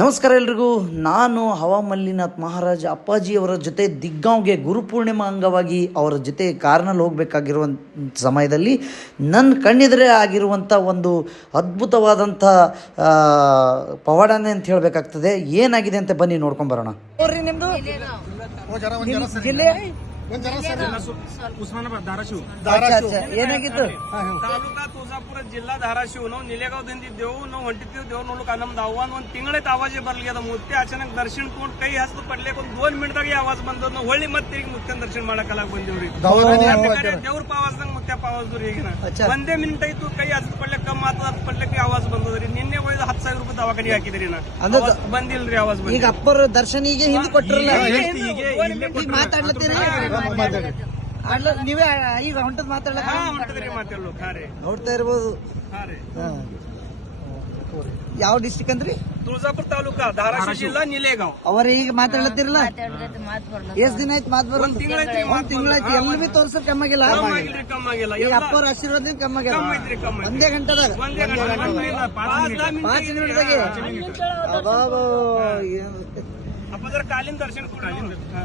ನಮಸ್ಕಾರ ಎಲ್ರಿಗೂ. ನಾನು ಹವಾಮಲ್ಲಿನಾಥ್ ಮಹಾರಾಜ್ ಅಪ್ಪಾಜಿಯವರ ಜೊತೆ ದಿಗ್ಗಾಂವ್ಗೆ ಗುರುಪೂರ್ಣಿಮಾ ಅಂಗವಾಗಿ ಅವರ ಜೊತೆ ಕಾರ್ನಲ್ಲಿ ಹೋಗಬೇಕಾಗಿರುವಂಥ ಸಮಯದಲ್ಲಿ ನನ್ನ ಕಣ್ಣಿದ್ರೆ ಆಗಿರುವಂಥ ಒಂದು ಅದ್ಭುತವಾದಂಥ ಪವಾಡನೆ ಅಂತ ಹೇಳಬೇಕಾಗ್ತದೆ. ಏನಾಗಿದೆ ಅಂತ ಬನ್ನಿ ನೋಡ್ಕೊಂಬರೋಣ पण जरा सर जिल्हा उस्मानाबाद धाराशिव अच्छा अच्छा हे नाही किती ತಾಲೂಕಾ ತುಳಜಾಪುರ ಜಿಲ್ಲಾ ಧಾರಾಶಿವನು ನಿಲೇಗಾಂವದಿಂದ ಇದ್ದೆವು ನಾವು ಹೊಂಟಿದ್ದೀವಿ ದೇವ್ರ ನೋಡ್ಲಿಕ್ಕೆ ನಮ್ದು ಆಹ್ವಾನ ಒಂದು ತಿಂಗಳೈತೆ ಆವಾಜೇ ಬರ್ಲಿ ಅದ ಮುತ್ತೆ ಅಚಾನಕ್ ದರ್ಶನ ತಗೊಂಡು ಕೈ ಹಸ್ದು ಪಡ್ಲಿಕ್ಕೆ ಒಂದು ದೋನ್ ಮಿನಿಟ್ದಾಗ ಆವಾಜ್ ಬಂದದ್ ನಾವು ಹೊಳ್ಳಿ ಮತ್ತೆ ಈಗ ಮುತ್ತೆ ದರ್ಶನ ಮಾಡಕ್ಕಲ್ಲ ಬಂದಿವ್ರಿ ದೇವ್ರ ಪಾವಾಸದಂಗ ಮುತ್ತೆ ಪಾವಾಸದ್ರು ಈಗಿನ ಒಂದೇ ಮಿನಿಟ್ ಆಯ್ತು ಕೈ ಹಸ್ದು ಪಡ್ಲಿಕ್ಕೆ ಕಮ್ಮ ಆತದ ಪಡ್ಲಿಕ್ಕೆ ದವಾಖಾನಿಗೆ ಹಾಕಿದ್ರಿ ನಾ ಅಂದ್ರೆ ಬಂದಿಲ್ರಿ ಈಗ ಅಪ್ಪರ ದರ್ಶನಿಗೆ ಹಿಂದೆ ಕೊಟ್ಟಿರಲ್ಲ. ಈಗ ಮಾತಾಡ್ಲತ್ತೀರಿ? ಅಲ್ಲ, ನೀವೇ ಈಗ ಹೊಂಟದ್ ಮಾತಾಡ್ಲಕ್ಕ ಹಾ ಹೊಂಟದ್ರಿ ಖಾ ನೋಡ್ತಾ ಇರ್ಬೋದು. ಯಾವ ಡಿಸ್ಟಿಕ್ ಅಂದ್ರಿ? ತುಳಜಾಪುರ ತಾಲೂಕಾ ಧಾರಾಶಿ ಜಿಲ್ಲಾ ನಿಲೇಗಾಂವ್. ಅವರ ಈಗ ಮಾತಾಡ್ಲತ್ತಿರಲ್ಲ? ಎಷ್ಟ್ ದಿನ ಆಯ್ತು ಮಾತ್ ಬರೋದು ಒಂದ್ ತಿಂಗಳಾಯ್ತು ಎಲ್ಲಿ ಬಿ ತೋರ್ಸಕ್ ಕಮ್ಮಾಗಿಲ್ಲ ಕಮ್ಮ ಆಗಿಲ್ರಿ ಕಮ್ಮ ಆಗಿಲ್ಲ. ಈಗ ಅಪ್ಪವ್ರ ಆಶೀರ್ವಾದ ಕಮ್ಮಾಗಿಲ್ಲ ಒಂದೇ ಗಂಟೆದಾಗ ಪಾಂಚ್ ಮಿನಿಟ್. ಪಾಂಚ್ ನಿಮಿಷದಾಗೆ ಅಬ್ಬಾಬೋ, ಏನು- ಅಪ್ಪ ಜರ ಕಾಲಿನ ದರ್ಶನ ಕೂಡ. ಹಾ.